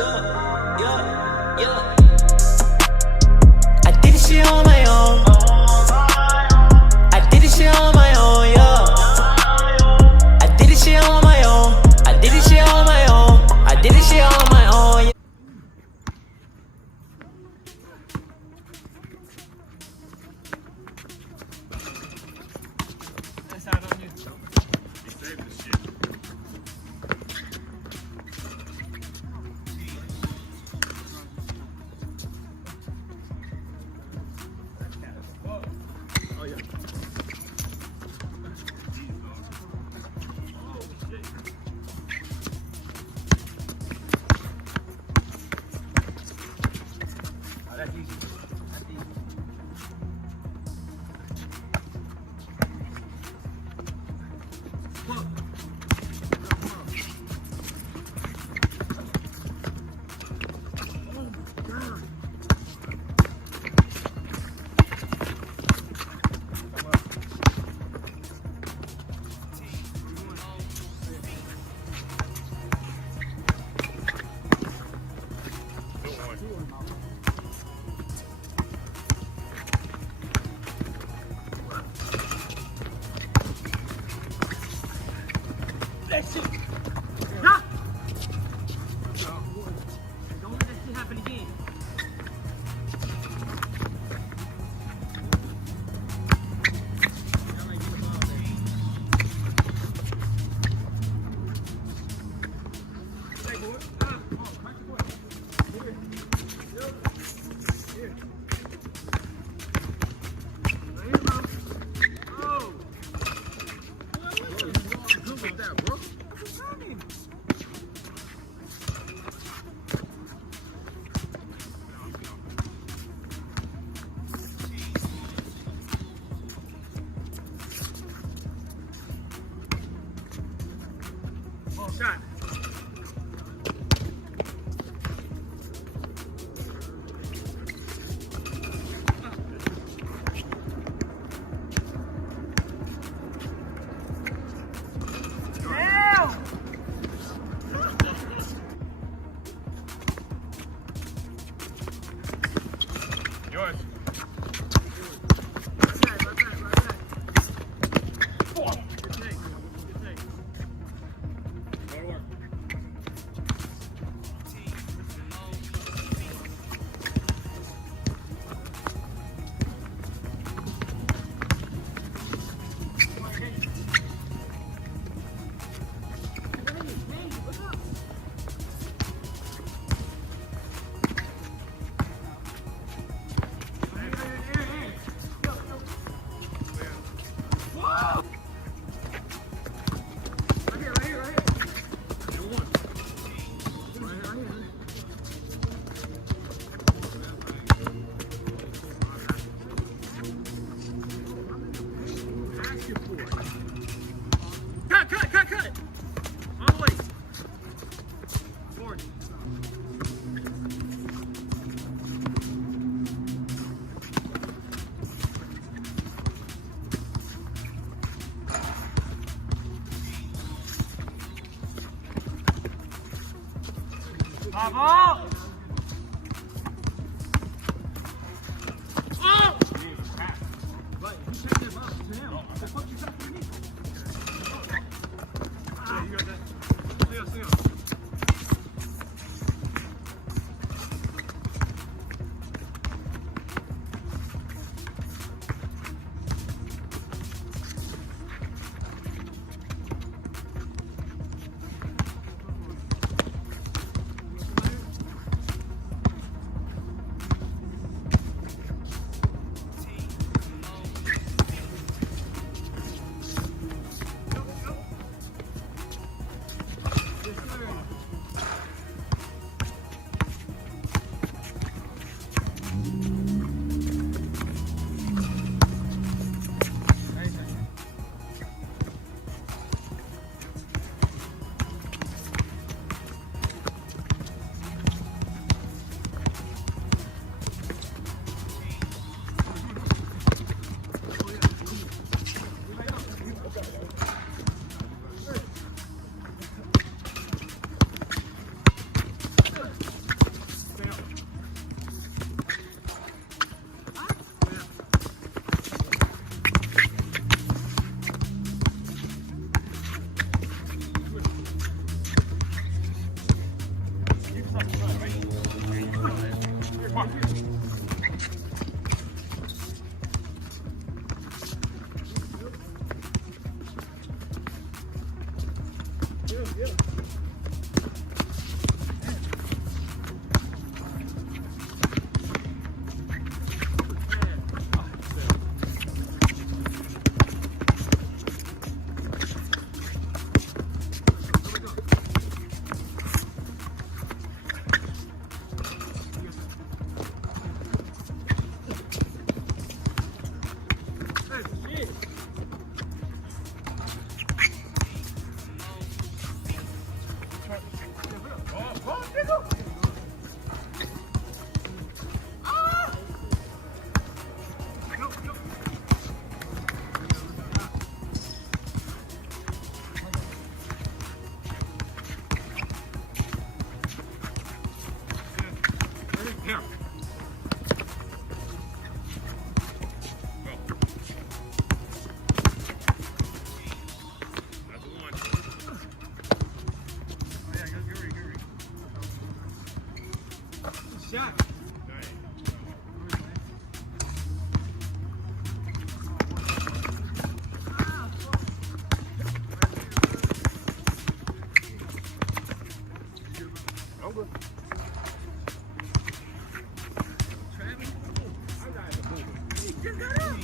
I did this shit on my own. I did this shit on my own, yeah. I did this shit on my own. I did this shit on my own. I did this shit on my own, yeah. Bravo!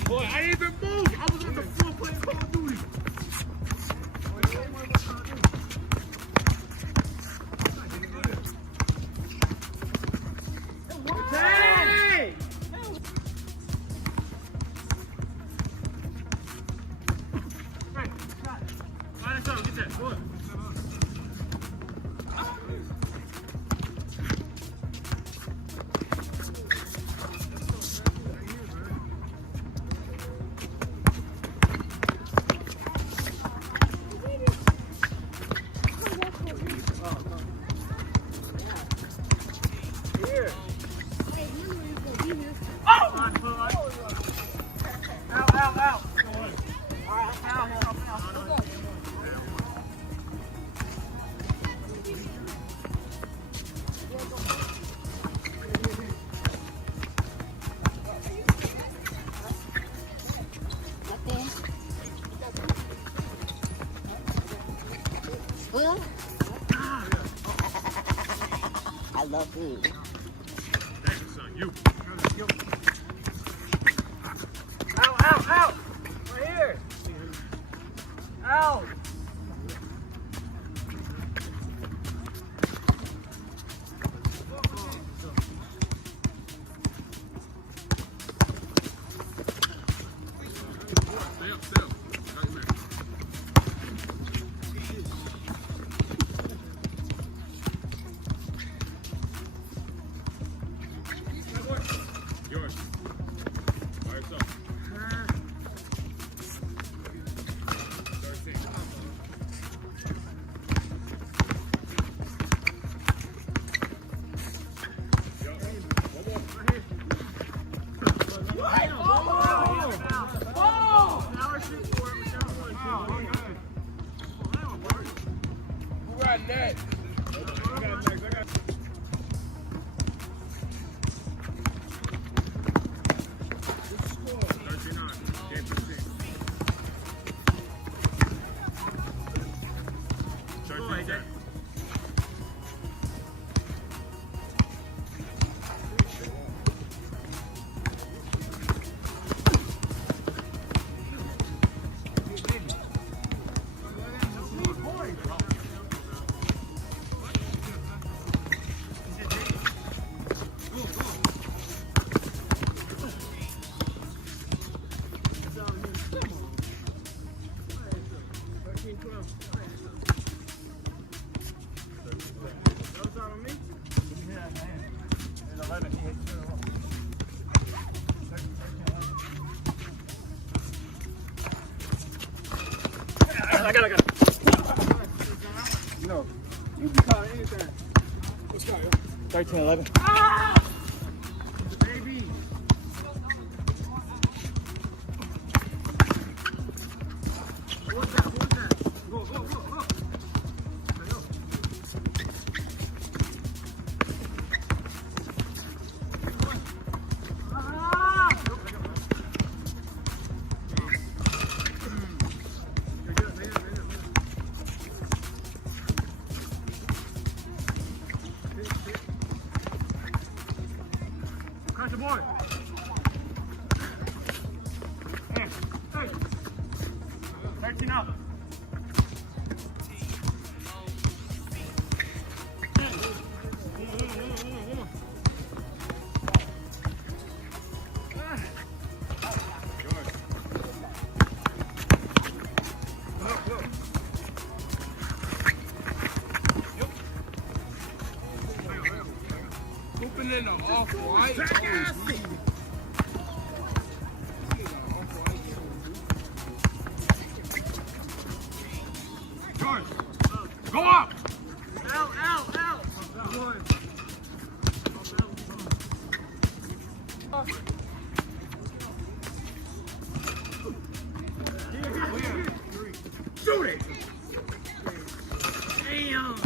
Boy, I didn't even move. I was on the floor playing Call of Duty. Hey! Get that. Go ahead. I love food. Thank you, son. You. Out! Right here! Out! Stay up. Got your man. Yours. By yourself. 13. Yo, one more. Who got next? I got next. I got it. You know, you can call it anything. Let's go. 13, 11. Baby. What's that? Go. the boy. Hey, hey. 13 up. Hooping in the off-white. George, go up! Out, out, out! Shoot it! Damn!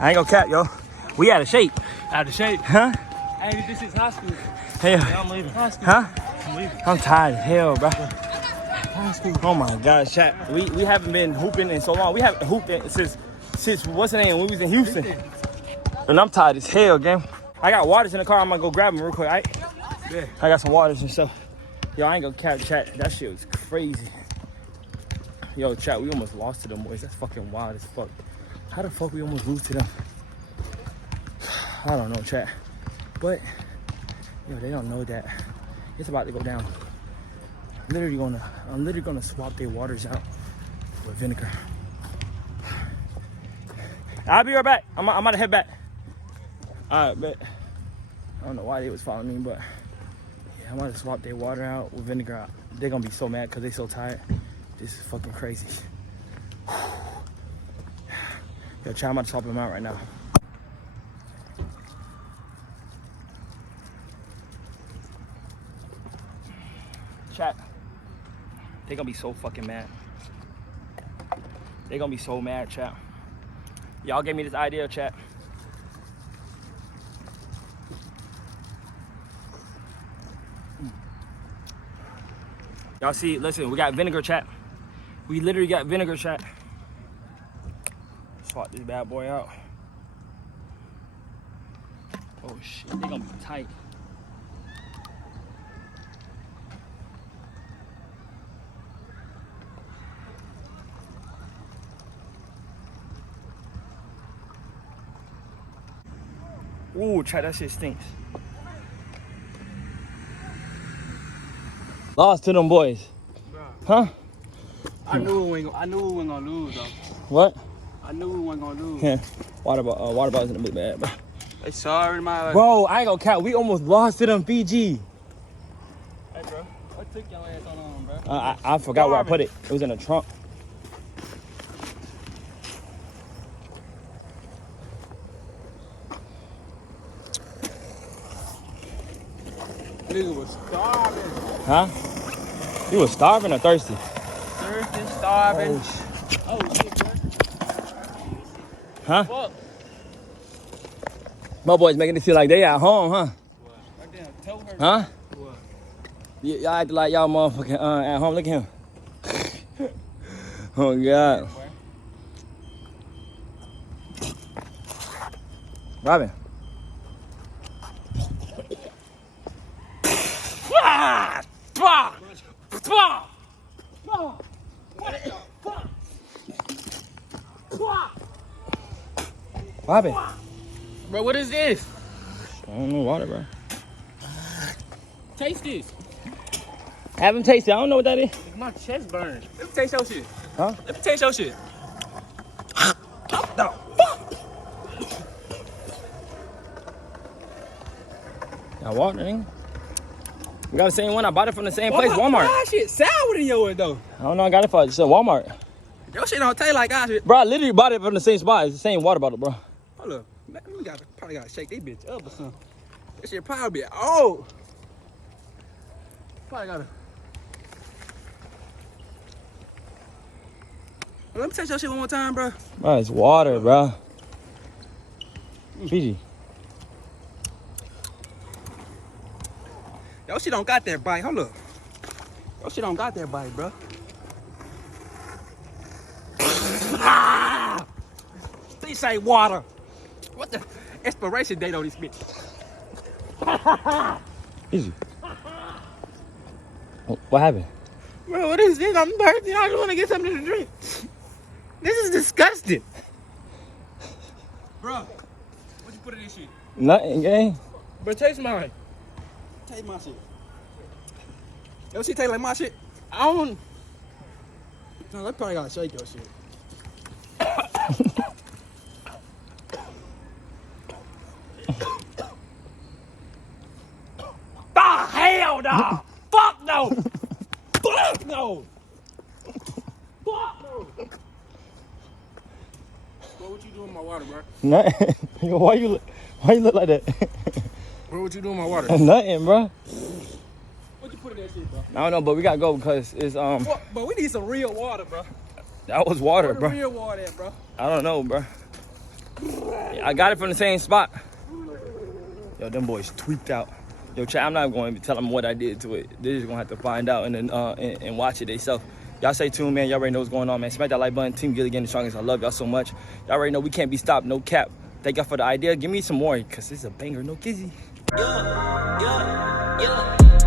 I ain't gonna cap, yo. We out of shape. Out of shape. Huh? Hey, this is high school. Hell. Yeah, I'm leaving. High school. Huh? I'm leaving. I'm tired as hell, bro. High school. Oh my God, chat. We haven't been hooping in so long. We haven't hooped since what's the name? When we was in Houston. And I'm tired as hell, gang. I got waters in the car. I'm gonna go grab them real quick, alright? Yeah. I got some waters and stuff. Yo, I ain't gonna cap, chat. That shit was crazy. Yo, chat, we almost lost to them boys. That's fucking wild as fuck. How the fuck we almost lose to them? I don't know, chat. But, yo, they don't know that it's about to go down. I'm literally gonna swap their waters out with vinegar. I'll be right back. I'm about to head back. Alright, bet. I don't know why they was following me, but yeah, I'm about to swap their water out with vinegar. They're gonna be so mad because they so tired. This is fucking crazy. Yo, chat, I'm about to swap them out right now. Chat, they gonna be so fucking mad. They gonna be so mad, chat. Y'all gave me this idea, chat. Y'all see, listen, we got vinegar, chat. We literally got vinegar, chat. Swap this bad boy out. Oh shit, they gonna be tight. Ooh, chat, that shit stinks. Lost to them boys. Huh? I knew we weren't gonna lose though. What? I knew we weren't gonna lose. Yeah. Water bottles in a big bag, bro. They sorry, my Bro, I ain't gonna count. We almost lost to them Fiji. Hey, bro. What took your ass on, bro? I forgot where I put it. It was in the trunk. Nigga was starving. Huh? You was starving or thirsty? Thirsty, starving. Oh shit, bro. Huh? Fuck. My boys making it feel like they at home, huh? Right there, toe hurt. Huh? What? Y'all act like y'all motherfucking at home. Look at him. Oh God. Robin. Robin. Bro, what is this? I don't know water, bro. Taste this. Have him taste it. I don't know what that is. My chest burns. Let me taste your shit. Huh? Let me taste your shit. No. Got water, nigga. We got the same one. I bought it from the same place, Walmart. Why shit sour in yours though? I don't know. I got it for just Walmart. Your shit don't taste like our shit. Bro, I literally bought it from the same spot. It's the same water bottle, bro. Hold up. Man, we probably gotta shake this bitch up or something. This shit probably be old. Probably gotta. Let me taste your shit one more time, bro. Bro, it's water, bro. Fiji. Your shit don't got that bite. Hold up. Your shit don't got that bite, bro. They say water. What the expiration date on this bitch? Easy. What happened? Bro, what is this? I'm thirsty. I just want to get something to drink. This is disgusting. Bro, what you put in this shit? Nothing, gang. Bro, taste mine. Taste my shit. Your shit taste like my shit? I don't. No, they probably gotta shake your shit. Ah, hell no! Fuck no! Fuck no! Fuck no! Bro, what you doing with my water, bro? Nothing. Why you look like that? Bro, what you doing with my water? Nothing, bro. What you put in that shit, bro? I don't know, but we gotta go because it's But we need some real water, bro. that was water, Where the bro. real water at, bro? I don't know, bro. Yeah, I got it from the same spot. Yo, them boys tweaked out. Yo, chat, I'm not going to tell them what I did to it. They're just gonna have to find out and then and watch it themselves. Y'all stay tuned, man. Y'all already know what's going on, man. Smack that like button. Team Gilly getting the strongest. I love y'all so much. Y'all already know we can't be stopped. No cap. Thank y'all for the idea. Give me some more, because this is a banger. No kizzy. Yeah, yeah, yeah.